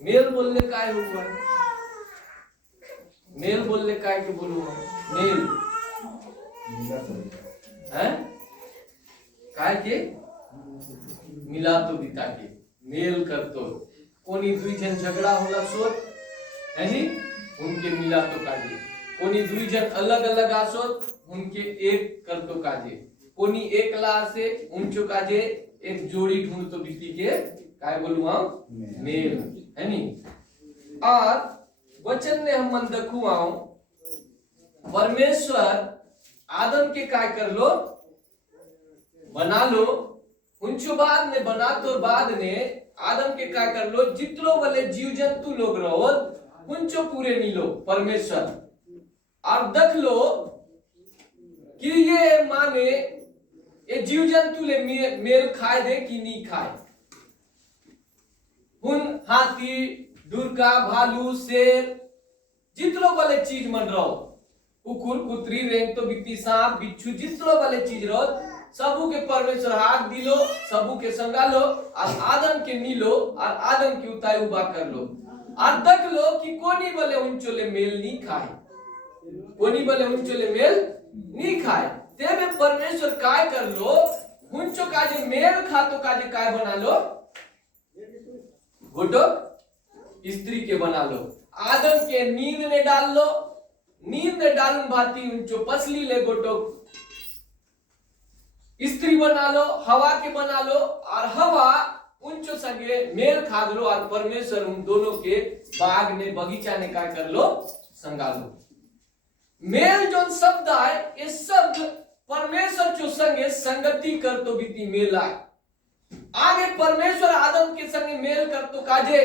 Mail बोलने काय हुआ है? मेल बोलने काय के बोलू मेल है काय के मिला तो बिता के मेल करतो कोणी दुई जन झगड़ा होला सोत है नी उनके मिला तो काजे कोणी दुई जन अलग अलग आसोत उनके एक करतो काजे कोणी एकला असे उनचो काजे एक जोड़ी ढूंढतो बिती के काय बोलू हम मेल है नी। और वचन ने हम मन देखू आओ परमेश्वर आदम के काय कर लो बना लो उनचो बाद ने बना तो बाद ने आदम के काय कर लो जितनो वाले जीव जंतु लोग रहो उनचो पूरे नी लो परमेश्वर और देख लो कि ये माने ये जीव जंतु ले मेल खाए दे कि नहीं खाए हुन हाथी डुरका भालू शेर जितनो वाले चीज मन रहो कुकुर कुतरी रेंग तो बित्ती सांप बिच्छू जितनो वाले चीज रहो सबू के परमेश्वर हाथ दिलो सबू के संगालो और आदम के नीलो और आदम की उताई उबा कर लो और देख लो कि कोनी वाले उनचोले मेल नहीं खाए कोनी वाले उनचोले मेल नहीं खाए तेरे परमेश्वर काय कर लो उनचो काजे मेल खा तो काजे काय बना लो गोटो स्त्री के बना लो आदम के नींद ने डाल लो नींद ने डालूं भाती उनचो पसली ले गोटो स्त्री बना लो हवा के बना लो और हवा उनचो संगे मेल खाद लो और परमेश्वर उन दोनों के बाग ने बगीचा ने काय कर लो संगा लो मेल जो शब्द है ये शब्द परमेश्वर जो संगे संगति कर तो बीती मेल आए आगे परमेश्वर आदम के संगे मेल कर तो काजे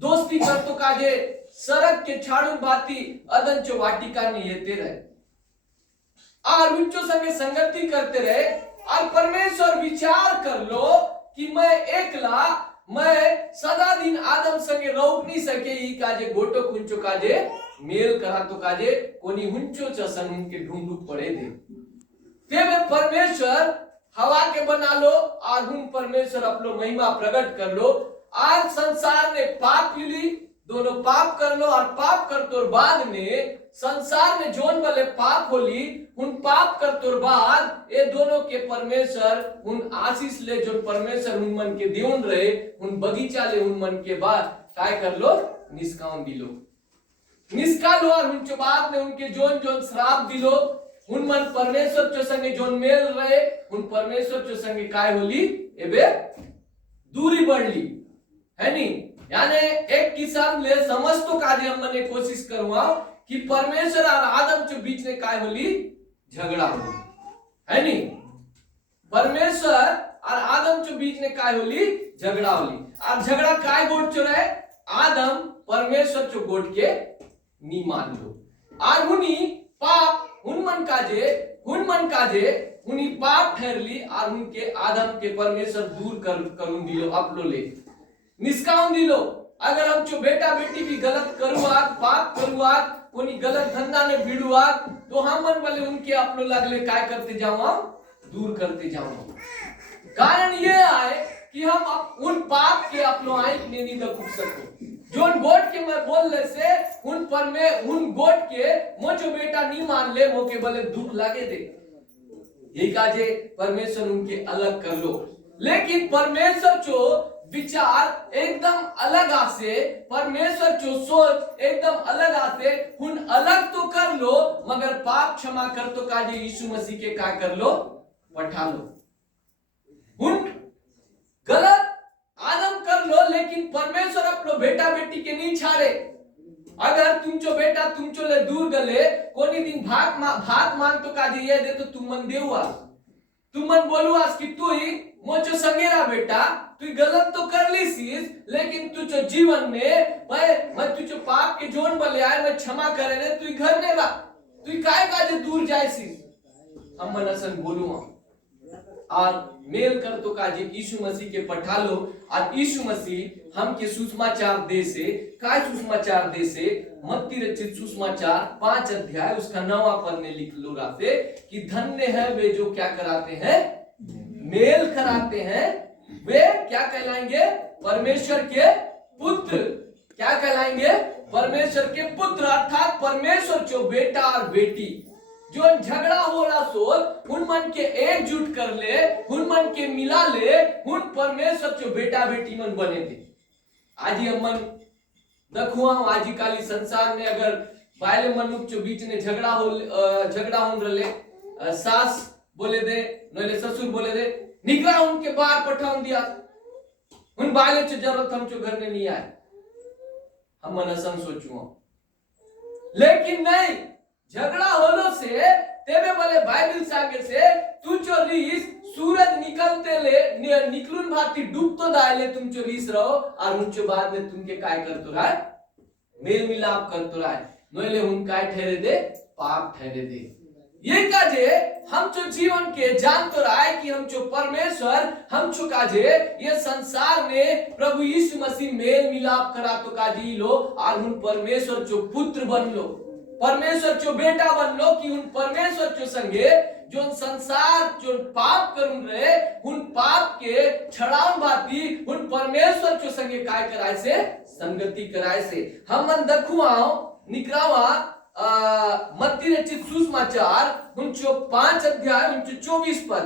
दोस्ती कर तो काजे सड़क के छाड़ू बाती अदन चो वाटिका ने येते रहे और उनचो संगे संगति करते रहे और परमेश्वर विचार कर लो कि मैं एकला मैं सदा दिन आदम संगे रोक नहीं सके ई काजे गोटो कुंचो काजे मेल करा तो काजे कोनी हुंचो चसन उनके ढूंढू पड़े दे तेरे परमेश्वर हवा के बना लो और उन परमेश्वर अपनो महिमा प्रकट कर लो आज संसार ने पाप ली दोनों पाप कर लो और पाप कर तो बाद ने संसार में जोन वाले पाप होली उन पाप कर तो बाद ये दोनों के परमेश्वर उन आशीष ले जो परमेश्वर उन मन के देउन रहे उन बगीचा ले उन मन के बाद काय कर लो निष्काम दिलो निष्कालो और उनके बाद में उनके जोन जोन श्राप दिलो उन मन परमेश्वर चो संगे जोन मेल रहे उन परमेश्वर चो संगे काय होली एबे दूरी बढ़ली है नी यानी एक किस्म ले समझ तो काजे हम मने कोशिश करूँगा कि परमेश्वर और आदम के बीच में काय होली झगड़ा होली है नी परमेश्वर और आदम के बीच में काय होली झगड़ा होली और झगड़ा काय गोट चो रहे आदम परमेश्वर चो गोट के नी मान लो और हुनी पाप हुन मन काजे हुनी पाप ठहरली और उनके आदम के परमेश्वर दूर करूं दिलो अपलो ले निष्काम दिलो अगर हम चो बेटा बेटी भी गलत करुआत पाप करुआत कोनी गलत धंधा ने भिड़ुआत तो हम मन वाले उनके अपनो लगले काय करते जाऊं दूर करते जाऊं कारण ये आए कि हम उन पाप के अपनो आंख ने नहीं देख सको जोन गोट के मैं बोल ले से उन पर में उन गोट के मोचो बेटा नहीं मान ले मोके बोले दुख लागे दे यही काजे परमेश्वर उनके अलग कर लो लेकिन परमेश्वर जो विचार एकदम अलग आसे परमेश्वर जो सोच एकदम अलग आसे उन अलग तो कर लो मगर पाप क्षमा कर तो काजे यीशु मसीह के का कर लो पठा लो उन गलत आदम कर लो लेकिन परमेश्वर अपनो बेटा बेटी के नहीं छाड़े अगर तुम चो बेटा तुम चो ले दूर गले कोनी दिन भात मान तो काजे ये दे तो तुम मन देउआ तुम मन बोलुआस कि तू ही मोचो संगेरा बेटा तू गलत तो कर ली सीस लेकिन तू चो जीवन में मैं तू चो पाप के जोन बले आए मैं क्षमा करे ने तू घर ने ला तू काय काजे दूर जाए सीस हम मनसन बोलुआ और मेल कर तो काजे यीशु मसीह के पठा लो और यीशु मसीह हम के सुसमाचार दे से काय सुसमाचार दे से मत्ती रचित सुसमाचार 5 अध्याय उसका 9वां पद में लिख लो राते कि धन्य है वे जो क्या कराते हैं मेल कराते हैं वे क्या कहलाएंगे परमेश्वर के पुत्र, क्या कहलाएंगे? परमेश्वर के पुत्र, अर्थात परमेश्वर जो बेटा और बेटी। जो झगड़ा होला सो हुन मन के एकजुट कर ले, हुन मन के मिला ले, हुन परमेश्वर जो बेटा बेटी मन बने थे। आज ही हम मन देखुआ आज काली संसार में अगर बायले मनुष्य जो बीच में झगड़ा हो रहे, सास बोले दे नले ससुर बोले दे निकला उनके बाहर पठाऊं दिया, उन बायले जो जरूरत हम जो घर में नहीं आए, हम मन असं सोचुआ। लेकिन नहीं, झगड़ा होलो से तेरे बोले बाइबल सांगे से तू जो रीस सूरज निकलते ले निकलून भाती डूब तो दाले तुम जो रीस रहो और उनचो बाद में तुमके काय कर तो रहा मेल मिलाप कर तो रहा नोले उन काय ठहरे दे, पाप ठहरे दे। ये काजे हम जो जीवन के जान तो रहा है कि हम जो परमेश्वर हम जो काजे ये संसार में प्रभु यीशु मसीह मेल मिलाप करा तो काजी लो और उन परमेश्वर जो पुत्र बन लो, परमेश्वर जो बेटा बन लो कि उन परमेश्वर जो संगे जो संसार जो पाप करूं रहे उन पाप के छड़ाव बाती उन परमेश्वर जो संगे काय कराए से संगति कराए से। हम मन दखुआओ निकरावा मत्ती रचित सुसमाचार उनचो 5 अध्याय उनचो 24 पद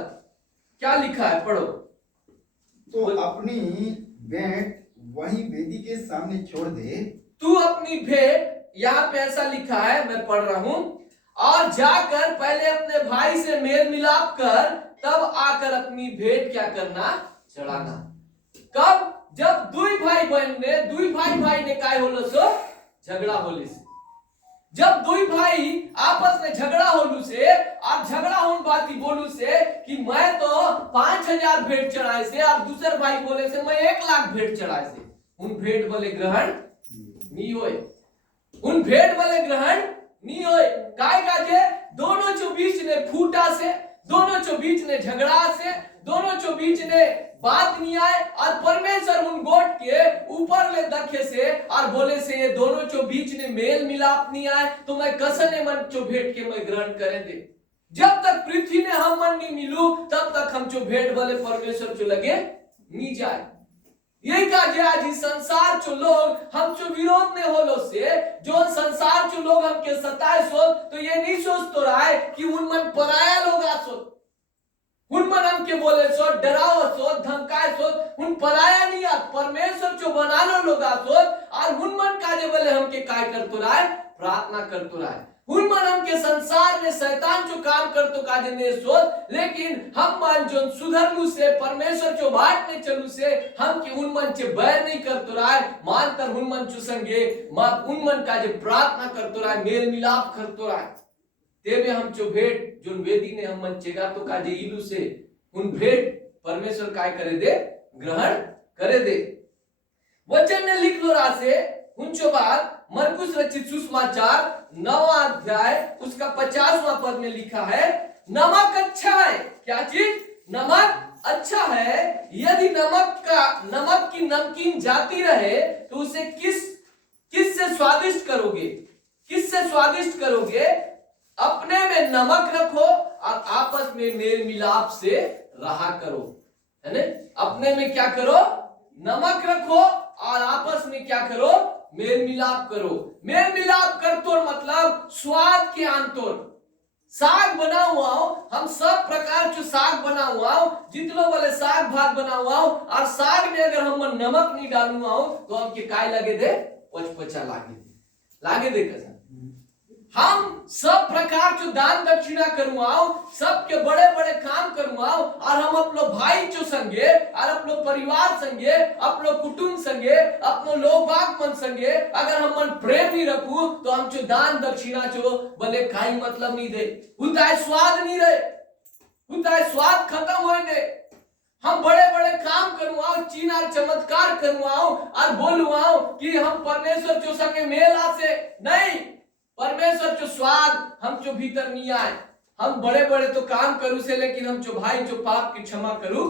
क्या लिखा है, पढ़ो। तो अपनी भेंट वही वेदी के सामने छोड़ दे, तू अपनी भेंट, यहाँ पे ऐसा लिखा है मैं पढ़ रहा हूं, और जाकर पहले अपने भाई से मेल मिलाप कर तब आकर अपनी भेंट क्या करना, चढ़ाना। कब? जब दुई भाई बहन ने दुई भाई ने काय होलो सो झगड़ा होली से, जब दुई भाई आपस में झगड़ा होलू से और झगड़ा होन बाती बोलू से कि मैं तो 5000 भेंट चढ़ाए से और दूसरे भाई बोले से मैं 1 लाख भेंट चढ़ाए से, उन भेंट वाले ग्रहण नहीं होए, उन भेंट वाले ग्रहण नहीं होए। काय काजे दोनों जो बीच ने फूटा से, दोनों जो बीच ने झगड़ा से, दोनों जो बीच ने बात नहीं आए और परमेश्वर उन गोट के ऊपर ले दखे से और बोले से ये दोनों जो बीच ने मेल मिलाप नहीं आए तो मैं कसने मन जो भेंट के मैं ग्रहण करें दे। जब तक पृथ्वी ने हम मन नहीं मिलू तब तक हम जो भेंट वाले परमेश्वर जो लगे नहीं जाए। यही काजे आज इस संसार जो लोग हम जो विरोध में होलो से जो संसार जो लोग हमके सताए सो तो ये नहीं सोच तो रहा है कि उन मन पराया लोग आसो, उन मन हमके बोले सो डराओ सो धमकाए सो, उन पराया नहीं आ परमेश्वर जो बना लो लोग आसो और उन मन काजे बोले हमके काय कर तो रहा है, प्रार्थना कर तो रहा है। उन मन हमके संसार में शैतान जो काम कर तो काजे ने सोच, लेकिन हम मन जो सुधरलू से परमेश्वर जो बाट में चलू से हम के उन मन से बैर नहीं कर तो रहा है, मानकर उन मन जो संगे उन मन काजे प्रार्थना कर तो रहा है, मेल मिलाप कर तो रहा है। तेरे हम जो भेंट जो वेदी ने हम मन चेगा तो काजे इलू से उन भेंट परमेश्वर काय करे दे, ग्रहण करे दे। वचन ने लिख लो रहा से उनचो बाद मरकुस रचित सुसमाचार 9वां अध्याय उसका 50वां पद में लिखा है, नमक अच्छा है। क्या चीज? नमक अच्छा है। यदि नमक की नमकीन जाती रहे तो उसे किस से स्वादिष्ट करोगे? किस से स्वादिष्ट करोगे? अपने में नमक रखो और आपस में मेल मिलाप से रहा करो, है ना? अपने में क्या करो? नमक रखो और आपस में क्या करो? मेल मिलाप करो। मेल मिलाप कर तो मतलब स्वाद के अंतर। साग बना हुआ हो, हम सब प्रकार के साग बना हुआ हो, जितनो वाले साग भात बना हुआ हो और साग में अगर हम नमक नहीं डालू हो तो हमके काय लगे दे? पचपचा लागे दे कसम। हम सब प्रकार जो दान दक्षिणा करुआओ, सबके बड़े बड़े काम करुआओ और हम अपनो भाई जो संगे और अपनो परिवार संगे, अपनो कुटुंब संगे, अपनो लोग बाग मन संगे अगर हम मन प्रेम नहीं रखू तो हम जो दान दक्षिणा जो भले खाई मतलब नहीं दे, उताय स्वाद नहीं रहे, उताय स्वाद खत्म हो दे। हम बड़े बड़े काम करुआओ, चीनार चमत्कार करुआओ और बोलुआओ कि हम परमेश्वर जो संगे मेल आसे, नहीं, परमेश्वर जो स्वाद हम जो भीतर नहीं आए। हम बड़े बड़े तो काम करू से लेकिन हम जो भाई जो पाप की क्षमा करू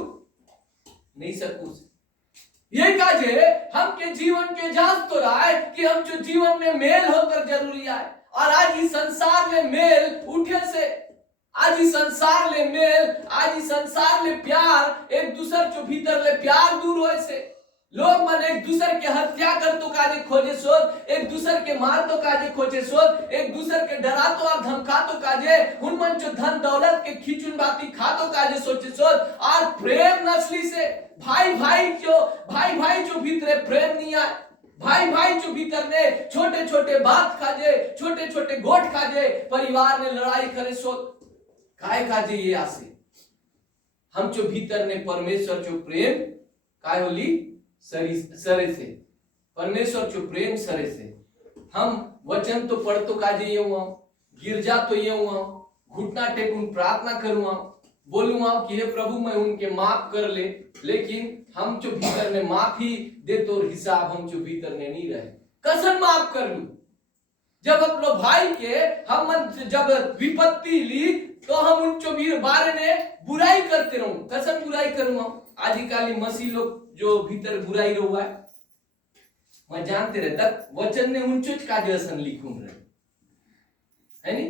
नहीं सकू से। ये काजे हम के जीवन के जांच तो रहा है कि हम जो जीवन में मेल होकर जरूरी है। और आज इस संसार में मेल उठे से, आज इस संसार ले मेल, आज इस संसार ले प्यार, एक दूसरे जो भीतर ले प्यार दूर होए से। लोग मन एक दूसर के हत्या कर तो काजे खोजे सोच, एक दूसर के मार तो काजे खोजे सोच, एक दूसर के डरा तो और धमका तो काजे उन मन जो धन दौलत के खींचुन बाती खा तो काजे सोचे सोच। और प्रेम नस्ली से भाई भाई जो भीतरे प्रेम नहीं आए, भाई जो भीतर ने छोटे छोटे बात खाजे, छोटे छोटे गोट खाजे, परिवार ने लड़ाई करे सोच काय काजे ये आसे। हम जो भीतर ने परमेश्वर जो प्रेम काय होली सरे से, परमेश्वर जो प्रेम सरे से। हम वचन तो पढ़ तो काजे ये हुआ, गिरजा तो ये हुआ, घुटना टेकुन प्रार्थना करूँ, बोलूँ कि हे प्रभु मैं उनके माफ कर ले, लेकिन हम जो भीतर ने माफी दे तो हिसाब हम जो भीतर ने नहीं रहे। कसम माफ कर लू जब अपने भाई के हम जब विपत्ति ली तो हम उनके भी बारे में बुराई करते रहूं, कसम बुराई करूंगा। आजिकाली मसीह लोग जो भीतर बुराई रहुआ है मैं जानते रहे तक वचन ने उनचो काजे असन लिखूं रहे है नी,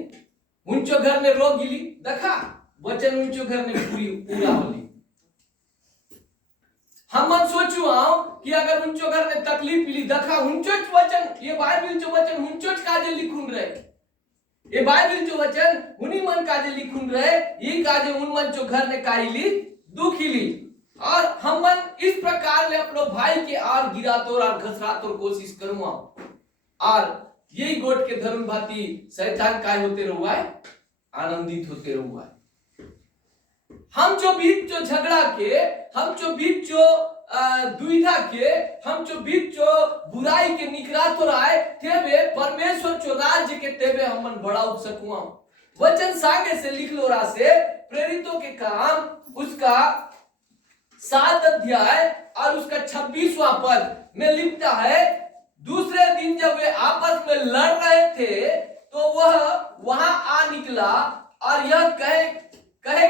उनचो घर ने रोग गिली देखा वचन उनचो घर ने पूरा होली। हम मन सोचू आओ कि अगर उनचो घर ने तकलीफ मिली देखा उनचो वचन, ये बाइबल जो वचन उनचो काजे लिखूं रहे, ये बाइबल जो वचन उन्हीं मन काजे लिखूं रहे, ये काजे उन मन जो घर ने काइली दुखी ली। और हम मन इस प्रकार ले अपनो भाई के आर गिरा तोर और घसरा तोर कोशिश करूंगा, और यही गोट के धर्म भाती शैतान काय होते रहुआ है, आनंदित होते रहुआ है। हम जो बीच जो झगड़ा के, हम जो बीच जो दुविधा के, हम जो बीच जो बुराई के निकरा तो राय तेबे परमेश्वर जो राज्य के तेबे हम मन बड़ा उठ सकूं। वचन सागे से लिख लो रा से प्रेरितों के काम उसका 7 अध्याय और उसका 26वां पद में लिखता है, दूसरे दिन जब वे आपस में लड़ रहे थे तो वह वहां आ निकला और यह कहे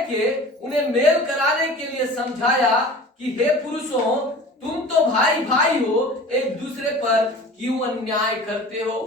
के उन्हें मेल कराने के लिए समझाया कि हे पुरुषों तुम तो भाई हो, एक दूसरे पर क्यों अन्याय करते हो।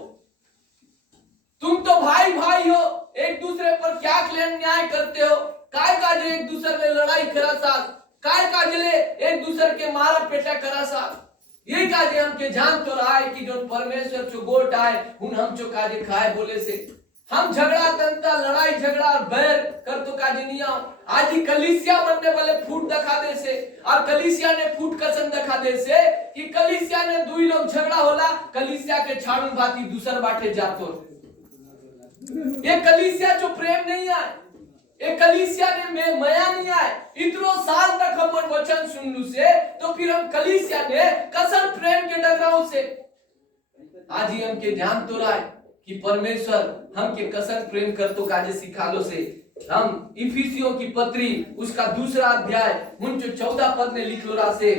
तुम तो भाई हो, एक दूसरे पर क्या अन्याय करते हो। काय काजे एक दूसरे में लड़ाई करा साथ, काय काजे एक दूसरे के मारा पेटा करा साथ। यही काजे हम के जान तो रहा है कि जो परमेश्वर जो गोट आए उन हम जो काजे खाए बोले से हम झगड़ा तंता लड़ाई झगड़ा और बैर कर तो काजे नहीं आओ। आज ही कलीसिया बनने वाले फूट दिखा दे से, और कलीसिया ने फूट कसम दिखा दे से कि कलीसिया ने दुई लोग झगड़ा होला, कलीसिया के छाड़ू बाती दूसर बाटे जातो। ये कलीसिया जो प्रेम नहीं आए, ये कलीसिया ने माया नहीं आए। इतनो साल तक हम वचन सुन लू से तो फिर हम कलीसिया ने कसम प्रेम के डगराव से आज ही हम के ध्यान तो रहा है कि परमेश्वर हम के कसम प्रेम कर तो काजे सिखा लो से। हम इफिसियों की पत्री उसका 2 अध्याय उन जो 14 पद में लिख लो रहा से,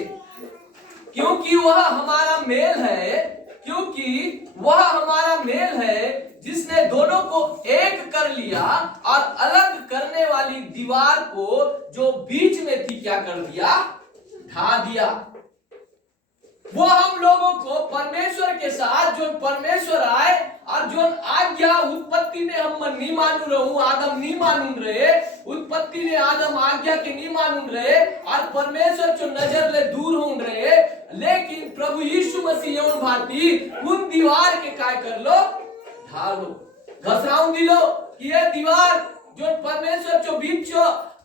क्योंकि वह हमारा मेल है, क्योंकि वह हमारा मेल है जिसने दोनों को एक कर लिया और अलग करने वाली दीवार को जो बीच में थी क्या कर दिया, ढा दिया। वो हम लोगों को परमेश्वर के साथ जो परमेश्वर आए और जो आज्ञा उत्पत्ति ने हम नहीं मानू रहूं, आदम नहीं मानून रहे, उत्पत्ति ने आदम आज्ञा के नहीं मानून रहे और परमेश्वर जो नजर ले दूर हो रहे, लेकिन प्रभु यीशु मसीह यौन भांति उन दीवार के काय कर लो, ढालो, घसराऊ दिलो कि ये दीवार जो परमेश्वर जो बीच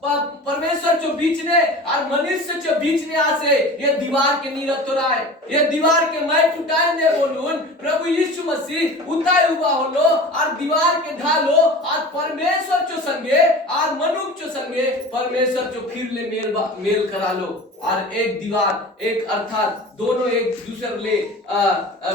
परमेश्वर जो बीच ने और मनुष्य जो बीच ने आसे ये दीवार के नीरव तो रहा है, ये दीवार के मैं टूटाए दे बोलूं प्रभु यीशु मसीह उताए हुआ हो लो और दीवार के ढालो और परमेश्वर जो संगे और मनुष्य जो संगे परमेश्वर जो फिर ले मेल करा लो और एक दीवार एक अर्थात दोनों एक दूसरे ले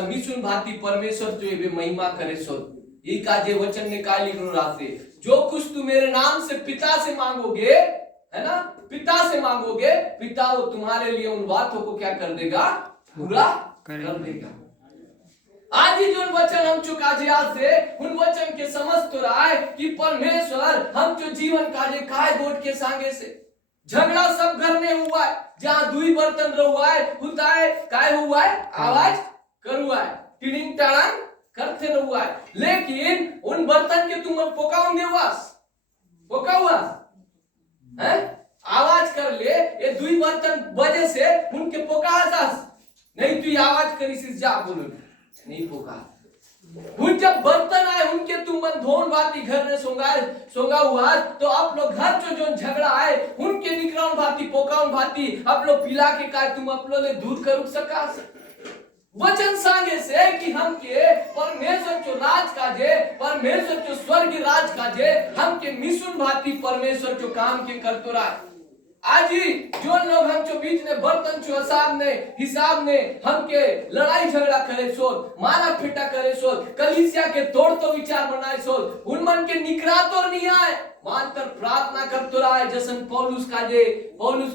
मिशुन भांति परमेश्वर जो ये महिमा करे सो। ये का जे वचन ने काय लिखो रास्ते, जो कुछ तू मेरे नाम से पिता से मांगोगे, है ना, पिता से मांगोगे, पिता वो तुम्हारे लिए उन बातों को क्या कर देगा, पूरा कर देगा। आज ही जो वचन हम चुका आज से उन वचन के समझ तो रहा है कि परमेश्वर हम जो जीवन काजे काय गोट के सांगे से झगड़ा सब घर में हुआ है, जहां दुई बर्तन रहुआ है होता है काय हुआ है, आवाज करुआ है, टिडिंग टाड़न करते रहुआ है, लेकिन उन बर्तन के तुम पोकाऊं देवास हैं आवाज कर ले, ये दुई बर्तन बजे से उनके पोकासास नहीं तू आवाज करी से जा बोलो नहीं पुकार। उन जब बर्तन आए उनके तुम मन धोन भाती घर ने सोंगा हुआ तो आप लोग घर जो झगड़ा आए उनके निकराउन भाती पोकाउन भाती आप लोग पिला के काय तुम आप लोग ने दूध कर सका। वचन सांगे से कि हम के परमेश्वर जो राज काजे परमेश्वर जो स्वर्ग राज काजे हम के मिशन भाती परमेश्वर जो काम के करतो रहा। आज ही जो लोग हम जो बीच में बर्तन जो हिसाब ने हम के लड़ाई झगड़ा करे सो मारा पीटा करे सो कलीसिया के तोड़ तो विचार बनाए सो उन मन के निकरा तो नहीं आए मानकर प्रार्थना कर तो रहा है। जैसन पौलुस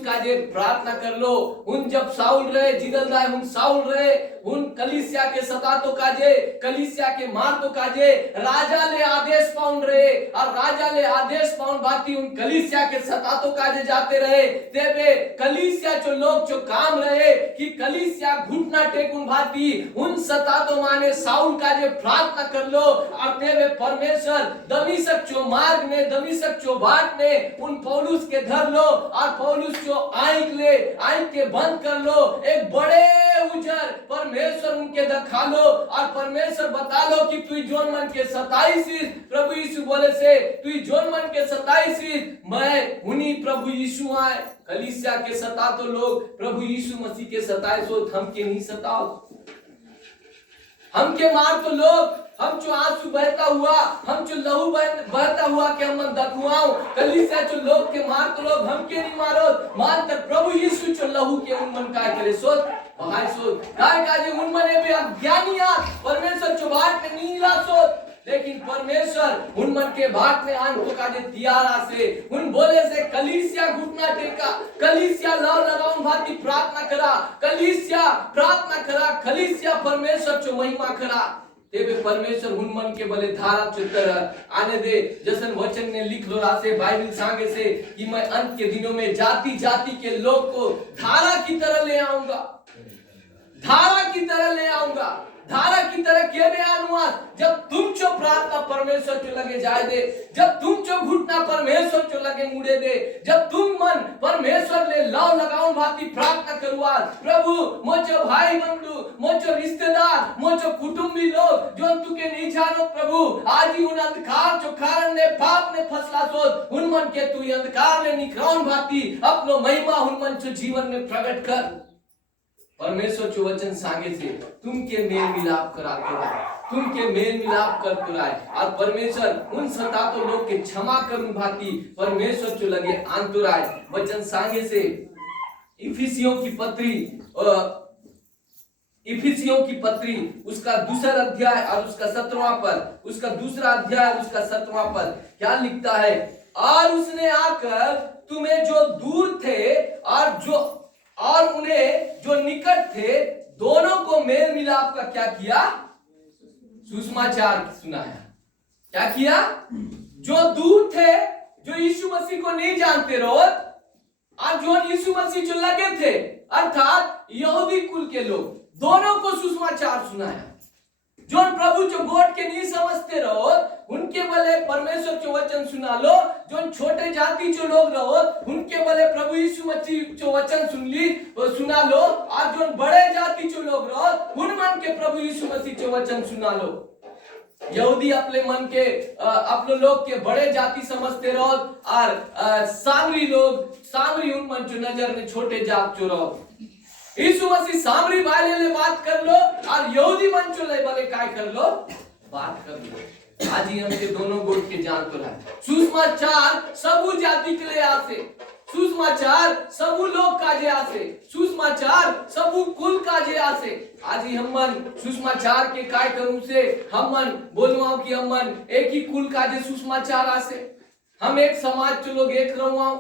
काजे प्रार्थना कर लो। उन जब साउल रहे जिदल रहे उन साउल रहे उन कलीसिया के सता तो काजे कलीसिया के मार तो काजे राजा ले आदेश पाउन रहे और राजा ले आदेश पाउन बाती उन कलीसिया के सता तो काजे जाते रहे। तेबे कलीसिया जो लोग जो काम रहे कि कलीसिया घुटना टेकुन भाती उन सता तो माने साउल काजे प्रार्थना कर लो और तेबे परमेश्वर दमिश्क जो मार्ग ने दमिश्क जो बाट ने उन पौलुस के धर लो और पौलुस जो आंख के बंद कर लो एक बड़े उजर परमेश्वर उनके दिखा लो और परमेश्वर बता लो कि तू जोन मन के 27 प्रभु यीशु बोले से तू जोन मन के 27 मैं उन्हीं प्रभु यीशु आए। कलीसिया के सता तो लोग प्रभु यीशु मसीह के 27 हो हम के नहीं सताओ हम के मार तो लोग हम जो आंसू बहता हुआ हम जो लहू बहता हुआ के हम दखुआओ कलीसिया जो लोग के मार तो लोग हम के नहीं मारो मानकर प्रभु यीशु जो लहू के उन मन काय करे सोच भाई सोच काय काजे उन मने भी अज्ञानिया परमेश्वर जो बाट में नीला सोच लेकिन परमेश्वर उन मन के बाट में आन तो काजे तियारा से उन बोले से कलीसिया घुटना टेका कलीसिया लव लगाउन भाती प्रार्थना करा कलीसिया प्रार्थना करा कलीसिया परमेश्वर जो महिमा करा। तेबे परमेश्वर उन मन के बले धारा चित्तर आने दे जैसन वचन ने लिख लो रासे बाइबल सांगे से कि मैं अंत के दिनों में जाति जाति के लोग को धारा की तरह ले आऊंगा धारा की तरह ले आऊंगा धारा की तरह के बयान हुआ जब तुम जो प्रार्थना परमेश्वर जो लगे जाए दे जब तुम जो घुटना परमेश्वर जो लगे मुड़े दे जब तुम मन परमेश्वर ले लाव लगाऊं भाती प्रार्थना करुआ प्रभु मोचो भाई बंधु मोचो रिश्तेदार मोचो कुटुंबी लोग जो तुके नहीं जानो प्रभु आज ही उन अंधकार जो कारण ने पाप ने फसला सोच उन मन के तू अंधकार ने निकराउन भाती अपनो महिमा उन मन जो जीवन में प्रकट कर। परमेश्वर जो वचन सांगे से तुम के मेल मिलाप कराते रहे तुम के मेल मिलाप करते रहे और परमेश्वर उन सतातो लोग के क्षमा करुन भाती परमेश्वर जो लगे आंतुराय वचन सांगे से इफिसियों की पत्री उसका दूसरा अध्याय और उसका 17वां पद उसका दूसरा अध्याय और उसका 17वां पद क्या लिखता है और उसने आकर तुम्हें जो दूर थे और उन्हें जो निकट थे दोनों को मेल मिलाप का क्या किया सुसमाचार सुनाया। क्या किया जो दूर थे जो यीशु मसीह को नहीं जानते रहो और जो यीशु मसीह जो लगे थे अर्थात यहूदी कुल के लोग दोनों को सुसमाचार सुनाया। जो प्रभु जो गोट के नहीं समझते रहो उनके बले परमेश्वर जो वचन सुना लो जो छोटे जाति जो लोग रहो उनके बले प्रभु यीशु मसीह जो वचन सुना लो और जो बड़े जाति जो लोग रहो उन मन के प्रभु यीशु मसीह जो वचन सुना लो। यहूदी अपने मन के अपने लोग के बड़े जाति समझते रहो और सामरी उन मन जो नजर में छोटे जात जो रहो यीशु मसीह सामरी वाले ले बात कर लो और यहूदी मन जो ले वाले काय कर लो बात कर लो। आज ही हमके दोनों गोट के जान तो रहा सुसमाचार सबू जाति के लिए आसे सुसमाचार सबू लोग काजे आसे सुसमाचार सबू कुल काजे आसे। आज ही हम मन सुसमाचार के काय करूं से हम मन बोलवाओ कि हम मन एक ही कुल काजे सुसमाचार आसे हम एक समाज जो लोग एक रहुआओ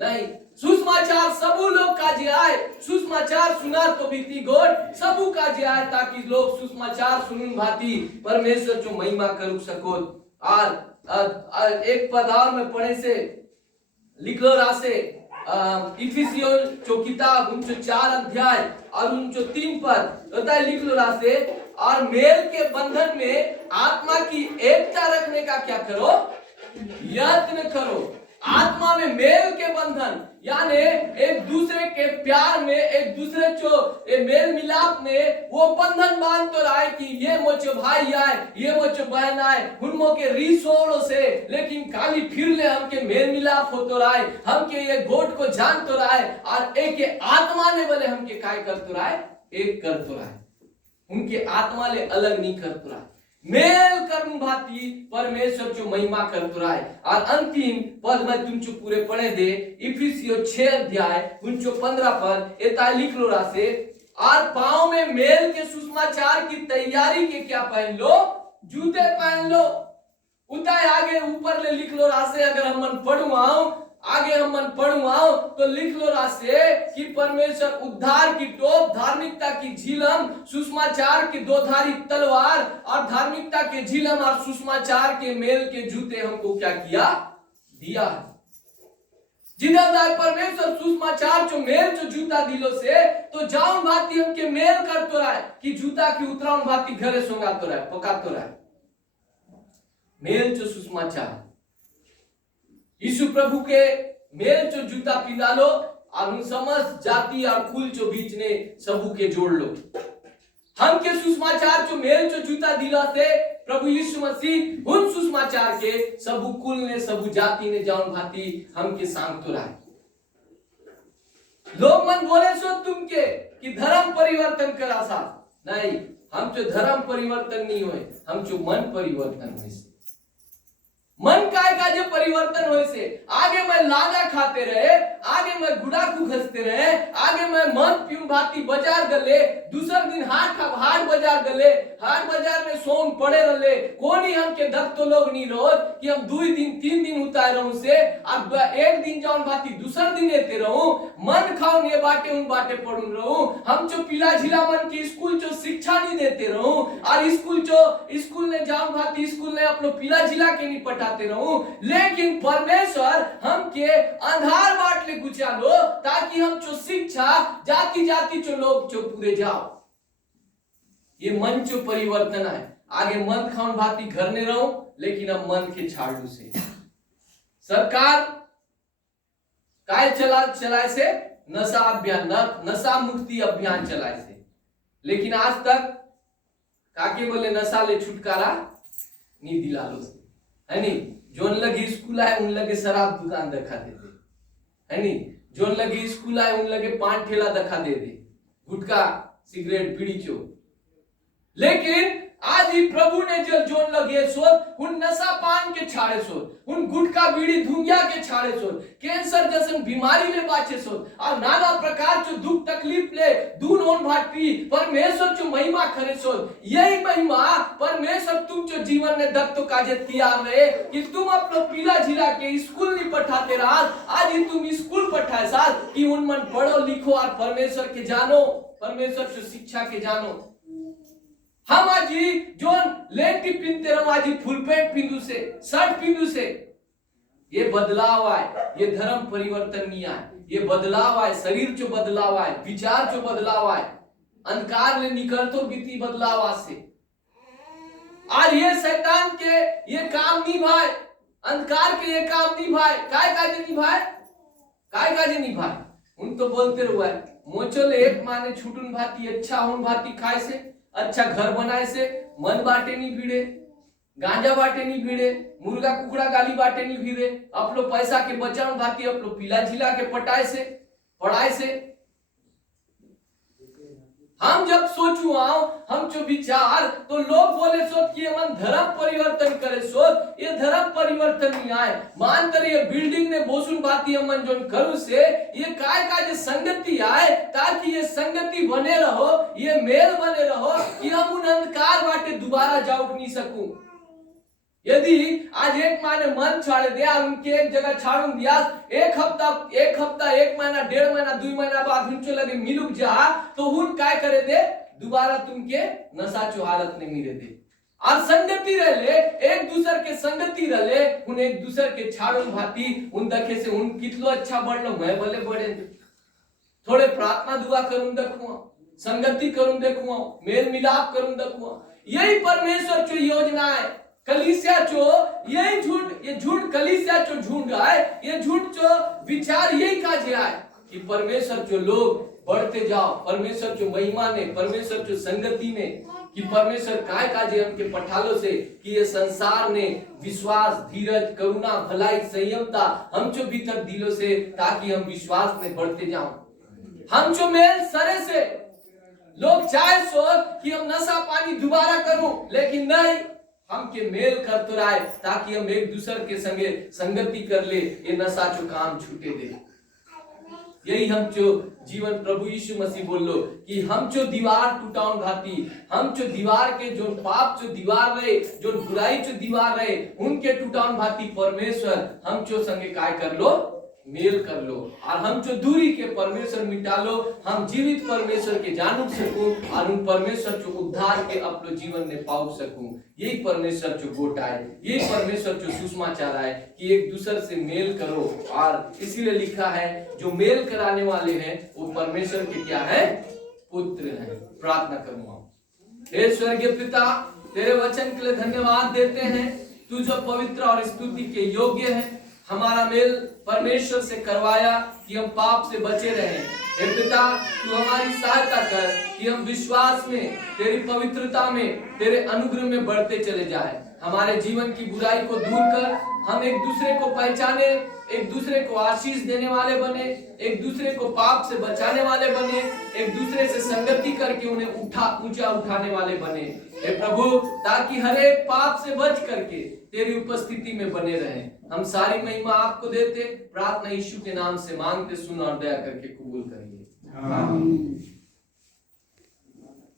नहीं सुसमाचार सबू लोग काजे आए सुसमाचार सुना तो बीती गोट सबू काजे आए ताकि लोग सुसमाचार सुनुन भाती परमेश्वर जो महिमा करू सको। और एक पदार में पढ़े से लिखलो रासे इफिसियों जो किताब उन जो 4 अध्याय और उन जो 3 पद होता है लिखलो रासे और मेल के बंधन में आत्मा की एकता रखने का क्या करो यत्न करो आत्मा में मेल के बंधन, यानी एक दूसरे के प्यार में, एक दूसरे जो मेल मिलाप में वो बंधन बांध तो रहा है कि ये मोचो भाई आए, ये मोचो बहन आए, उनमो के रिसोड़ो से, लेकिन काली फिर ले हमके मेल मिलाप हो तो रहा है, हमके ये गोट को जान तो रहा है, और एक आत्मा ने बोले हमके काय कर तो रहा है, एक कर तो रहा है, उनके आत्मा ले अलग नहीं कर तो रहा है। मेल कर्म भाती परमेश्वर जो महिमा कर तो रहा है। और अंतिम पद में तुम जो पूरे पढ़े दे, इफिसियो 6 अध्याय उनचो 15 पद एता लिख लो रहा से, और पाँव में मेल के सुसमाचार की तैयारी के क्या पहन लो, जूते पहन लो। उताय आगे ऊपर ले लिख लो रहा से, अगर हम मन पढ़ुआओ आगे हम मन पढ़ुआओ तो लिख लो रहा से कि परमेश्वर उद्धार की टोप, धार्मिकता की झिलम, सुसमाचार की दो धारी तलवार, और धार्मिकता के झिलम और सुसमाचार के मेल के जूते हमको क्या किया, दिया। जिधर परमेश्वर सुसमाचार जो मेल जो जूता दिलो से, तो जाऊं भाती हमके मेल कर तो रहा है कि जूता की उतराउन भाती घरे सोंगा तो रहा है, पका तो रहा है। मेल जो सुसमाचार, यीशु प्रभु के मेल जो जूता पिंदा लो, और उन समस्त जाति और कुल जो बीच ने सबू के जोड़ लो। हम के सुसमाचार जो मेल जो जूता दिला से प्रभु यीशु मसीह, उन सुसमाचार के सबू कुल ने, सबू जाति ने जान भाती हम के सांग तो रहा है। लोग मन बोले सो तुम के कि धर्म परिवर्तन करा सा, नहीं, हम जो धर्म परिवर्तन नहीं हुए, हम जो मन परिवर्तन हुए। मन काय का जो परिवर्तन हुए से, आगे मैं लागा खाते रहे, आगे मैं गुड़ाकू घसते रहे, आगे मैं मद पीऊं भाती बाजार गले, दूसर दिन हाट बाजार गले, हाट बाजार में सोम पड़े रहे, कोनी हम के धक तो लोग नहीं रोज कि हम 2 दिन 3 दिन उतार रहूं से, अब एक दिन जाऊं भाती दूसर दिन एते रहूं, मन खाऊं ये बाटे उन बाटे पढ़ूं रहूं, हम जो पिला झिला मन की स्कूल जो शिक्षा नहीं देते रहूं, और स्कूल ने जाऊं भाती स्कूल ने अपनो पिला झिला के नहीं पटाते रहूं, लेकिन परमेश्वर हम के अंधार बाट ले गुचा लो, ताकि हम जो शिक्षा जाति जाति जो लोग जो पूरे जाओ। ये मन जो परिवर्तन है, आगे मन खाऊं भाती घर ने रहूं, लेकिन अब मन के छाड़ू से सरकार काय चलाए से, नशा अभियान, नशा मुक्ति अभियान चलाए से, लेकिन आज तक काके बोले नशा ले छुटकारा नहीं दिला लो है नहीं। जोन लगे स्कूल आए उन लगे शराब दुकान दिखा देते है नहीं, जोन लगे स्कूल आए उन लगे पान ठेला दिखा दे दे, गुटखा सिगरेट बीड़ी चो। लेकिन आज ही प्रभु ने जो जोन लगे सोच, उन नशा पान के छाड़े सोच, उन गुटखा बीड़ी धुंगिया के छाड़े सोच, कैंसर जैसे बीमारी ले बाचे सोच, और नाना प्रकार जो दुख तकलीफ ले दूर होन भाटी परमेश्वर जो महिमा करे सोच। यही महिमा परमेश्वर तुम जो जीवन में दत्त तो काजे तैयार रहे कि तुम अपनो पीला झिला के स्कूल नहीं पठाते रहा, आज ही तुम स्कूल पठाए साथ कि उन मन पढ़ो लिखो और परमेश्वर के जानो, परमेश्वर जो शिक्षा के जानो। हम आज ही जो लेंटी पिनते रहो, आज ही फुल पैंट पिंदू से, शर्ट पिंदू से, ये बदलाव आए, ये धर्म परिवर्तन नहीं आए, ये बदलाव आए, शरीर जो बदलाव आए, विचार जो बदलाव आए, अंधकार ले निकल तो बीती बदलाव आज से। और ये शैतान के ये काम नहीं भाई, अंधकार के ये काम नहीं भाई, काय काजे नहीं भाई, काय काजे नहीं भाई, उन तो बोलते रहुआ है मोचल एक माने छुटुन भाती अच्छा होन भाती खाए से, अच्छा घर बनाए से, मन बाटे नहीं भिड़े, गांजा बाटे नहीं भिड़े, मुर्गा कुकड़ा गाली बाटे नहीं भिड़े, अपनो पैसा के बचाव भाती अपनो पिला झिला के पटाए से, पढ़ाए से। हम जब सोचू आओ, हम जो विचार तो लोग बोले सो कि मन धर्म परिवर्तन करे सो, ये धर्म परिवर्तन नहीं आए। मान कर ये बिल्डिंग ने बोसुन बाती मन जो करू से ये काय जो संगति आए, ताकि ये संगति बने रहो, ये मेल बने रहो कि हम उन अंधकार बाटे दोबारा जाऊक नहीं सकूं। यदि आज एक माने मन छाड़े दिया, उनके एक जगह छाड़ू दिया, एक हफ्ता 1 महीना 1.5 महीना 2 महीना बाद उनके लगे मिलुक जा, तो उन काय करे दे दोबारा तुमके नशा चो हालत ने मिले दे। और संगति रहे, एक दूसर के संगति रहे, उन एक दूसर के छाड़ू भाती उन देखे से उन कितलो अच्छा बढ़ लो, मैं भले बढ़े, थोड़े प्रार्थना दुआ करूं देखुआ, संगति करूं देखुआ, मेल मिलाप करूं देखुआ। यही परमेश्वर की योजना है। कलीसिया जो यही झूठ, ये झूठ कलीसिया जो झूठ है, ये झूठ जो विचार यही का है कि परमेश्वर जो लोग बढ़ते जाओ, परमेश्वर जो महिमा ने, परमेश्वर जो संगति ने, कि परमेश्वर काय काजे हमके पठालो से कि ये संसार ने विश्वास, धीरज, करुणा, भलाई, संयमता हम जो भीतर दिलो से, ताकि हम विश्वास में बढ़ते जाओ। हम जो मेल सरे से लोग चाहे सो कि हम नशा पानी दोबारा करूं, लेकिन नहीं, हम के मेल कर तो रहा है ताकि हम एक दूसरे के संगे संगति कर ले, ये नशा जो काम छूटे दे। यही हम जो जीवन प्रभु यीशु मसीह बोल लो कि हम जो दीवार टूटाउन भाती, हम जो दीवार के जो पाप जो दीवार रहे, जो बुराई जो दीवार रहे, उनके टूटाउन भाती परमेश्वर हम जो संगे काय कर लो, मेल कर लो, और हम जो दूरी के परमेश्वर मिटा लो, हम जीवित परमेश्वर के जानू सकूं और उन परमेश्वर जो उद्धार के अपने जीवन में पाऊ सकूं। यही परमेश्वर जो गोटा है, यही परमेश्वर जो सुषमाचार है कि एक दूसरे से मेल करो, और इसीलिए लिखा है जो मेल कराने वाले हैं वो परमेश्वर के क्या है, पुत्र हैं। प्रार्थना करूंगा। हे स्वर्गीय पिता, तेरे वचन के लिए धन्यवाद देते हैं, तू जो पवित्र और स्तुति के योग्य है। हमारा मेल परमेश्वर से करवाया कि हम पाप से बचे रहें। हे पिता, तू हमारी सहायता कर कि हम विश्वास में, तेरी पवित्रता में, तेरे अनुग्रह में बढ़ते चले जाए। हमारे जीवन की बुराई को दूर कर, हम एक दूसरे को पहचाने, एक दूसरे को आशीष देने वाले बने, एक दूसरे को पाप से बचाने वाले बने, एक दूसरे से संगति करके उन्हें ऊंचा उठाने वाले बने। हे प्रभु, ताकि हर एक पाप से बच करके तेरी उपस्थिति में बने रहें। हम सारी महिमा आपको देते, प्रार्थना यीशु के नाम से मांगते, सुन और दया करके कबूल करिए। आमीन।